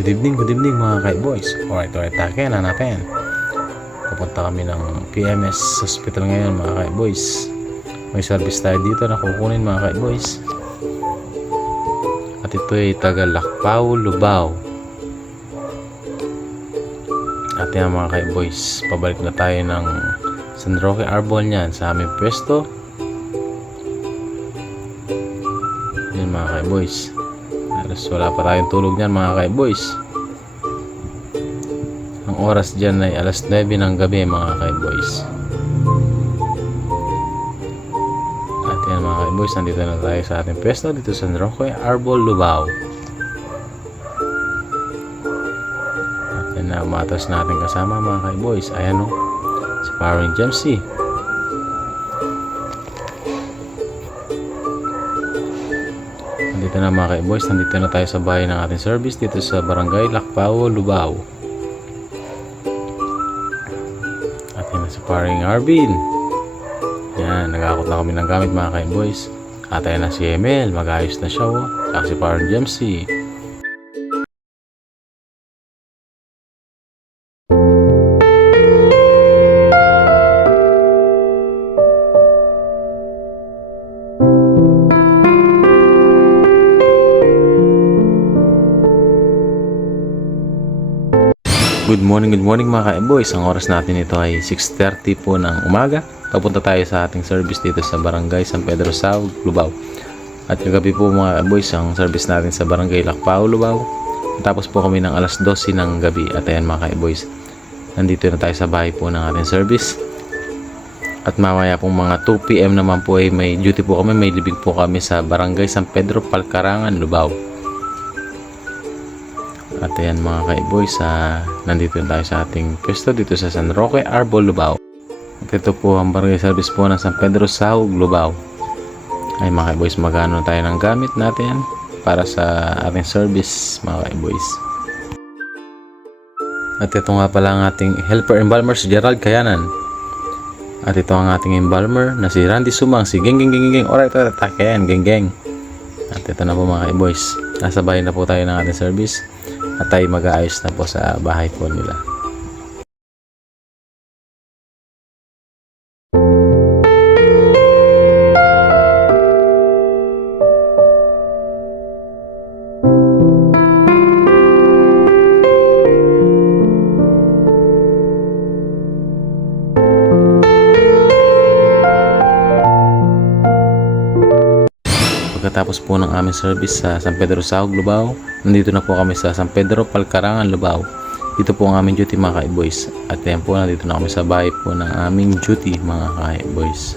Good evening mga ka-boys. Alright takin na natin. Pupunta kami ng PMS Hospital ngayon mga ka-boys. May service tayo dito na kukunin mga ka-boys. At ito ay taga Lakpao, Lubao. At yan mga ka-boys, pabalik na tayo ng San Roque Arbol niyan sa aming pwesto. Yan mga ka-boys. Alas wala pa tayong tulog niyan mga ka-boys. Ang oras dyan ay alas 9 ng gabi mga ka-boys. At yan mga ka-boys, nandito na tayo sa ating pwesto dito sa San Roque Arbol, Lubao. At yan na umatas natin kasama mga ka-boys. Ayan o, si Paring Jamsey. Dito na mga ka-boys, nandito na tayo sa bahay ng ating service dito sa Barangay Lakpao, Lubao. At yun na si Paring Arvin. Yan, nag-akot na kami ng gamit mga ka-boys. At ayan na si Emel, mag-ayos na siya o. At si Paring Jamsey. Good morning mga ka-boys. Ang oras natin ito ay 6:30 po ng umaga. Papunta tayo sa ating service dito sa Barangay San Pedro Saug, Lubao. At kagabi po mga ka-boys, ang service natin sa Barangay Lakpao, Lubao. Tapos po kami ng alas 12 ng gabi. At ayan mga ka-boys, nandito na tayo sa bahay po ng ating service. At mamaya pong mga 2 PM naman po ay may duty po kami. May libing po kami sa Barangay San Pedro, Palcarangan, Lubao. At ayan mga ka-boys, nandito tayo sa ating pwesto dito sa San Roque Arbol, Lubao. At ito po ang barangay service po ng San Pedro Saug, Lubao. Ay mga ka-boys, magano tayo ng gamit natin para sa ating service mga ka-boys. At ito nga pala ang ating helper embalmer, si Gerald Kayanan. At ito ang ating embalmer na si Randy Sumang, si Geng. Alright, ayan, Geng. At ito na po mga ka-boys, nasa bahay na po tayo ng ating service. At tayo mag-aayos na po sa bahay po nila. Pagkatapos po ng aming service sa San Pedro Saug, Lubao, nandito na po kami sa San Pedro, Palcarangan, Lubao. Dito po ang aming duty mga ka-boys. At yan po, nandito na kami sa bahay po ng aming duty mga ka-boys.